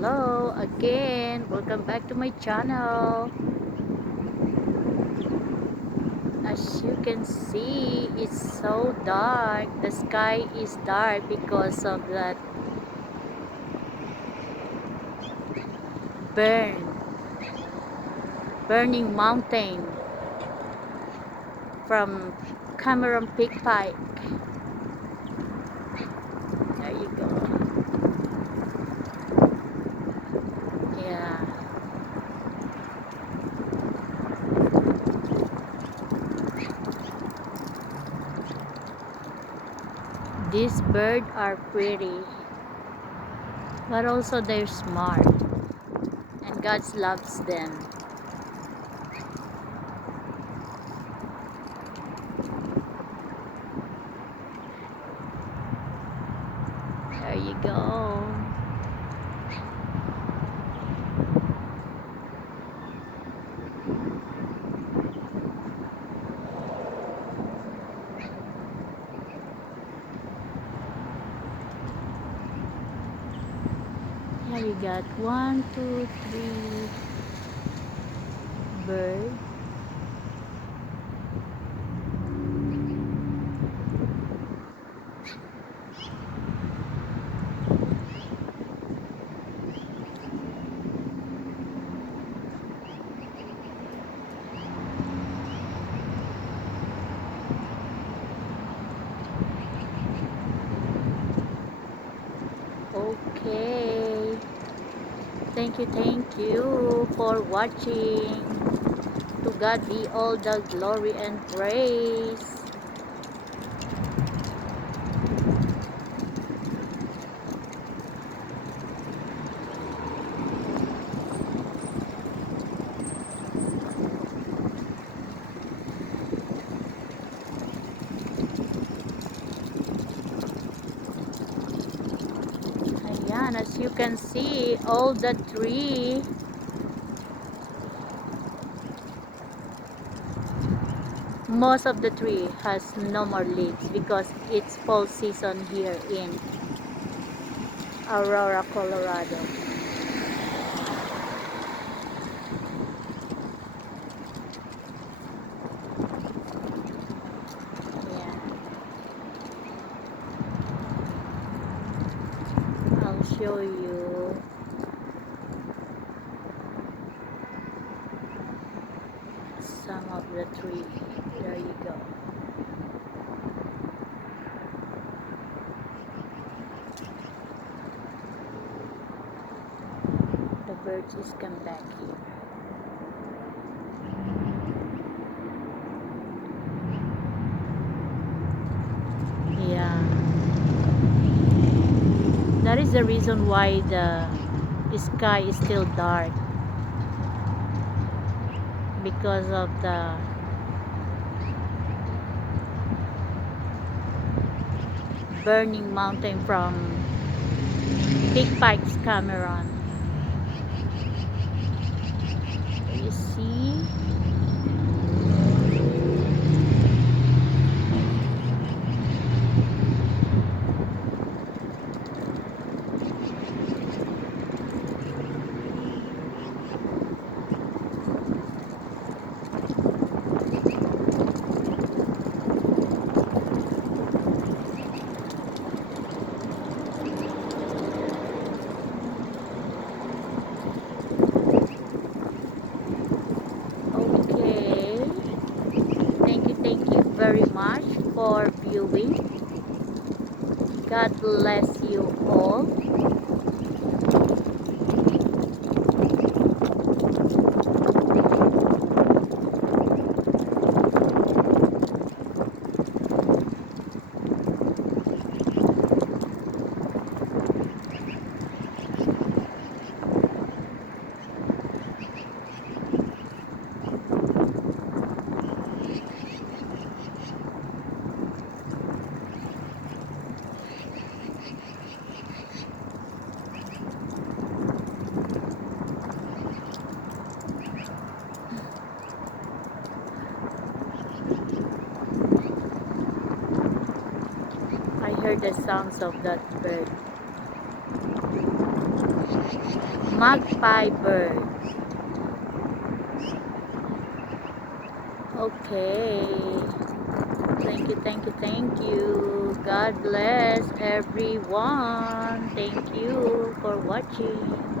Hello again, welcome back to my channel. As you can see, it's so dark. The sky is dark because of that burning mountain from Cameron Peak Pike. There you go. Yeah, these birds are pretty, but also they're smart, and God loves them. There you go. Here we got 1, 2, 3 bird. Okay. Thank you for watching. To God be all the glory and praise. Ayan, as you can see, all the tree, most of the tree has no more leaves because it's fall season here in Aurora, Colorado. Yeah, I'll show you some of the tree. There you go. The birds is come back here. Yeah, that is the reason why the sky is still dark, because of the burning mountain from Big Pikes Cameron. You see? Okay. Thank you very much for viewing. God bless you all. I heard the sounds of that bird. Magpie bird. Okay. Thank you, thank you, thank you. God bless everyone. Thank you for watching.